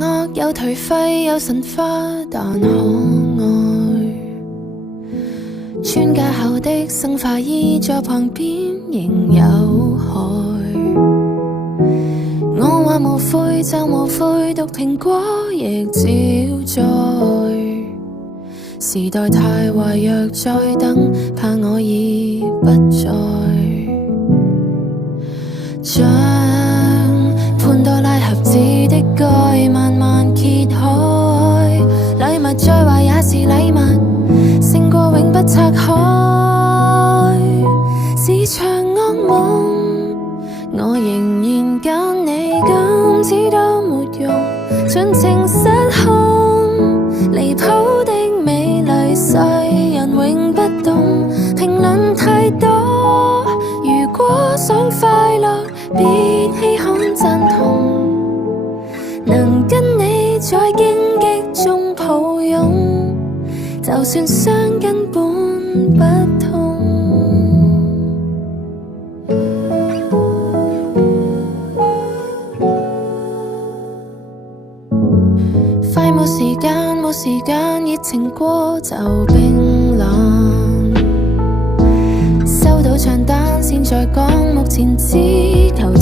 惡有頹廢有神化，但可愛。穿架後的生化衣在旁邊仍有害。我話無悔就無悔，毒蘋果亦招災。時代太壞，若再等，怕我已不在。將潘多拉盒子的蓋慢慢揭開，禮物再壞也是禮物，勝過永不拆開。是場噩夢，我仍然揀你，今次都沒用，盡情失控，離譜的美麗世人永不懂，評論太多，如果想快樂別稀罕贊同，能跟你在荊棘中抱擁，就算傷根本不痛。快冇時間冇時間，熱情過就冰冷。收到帳單先再講，目前只求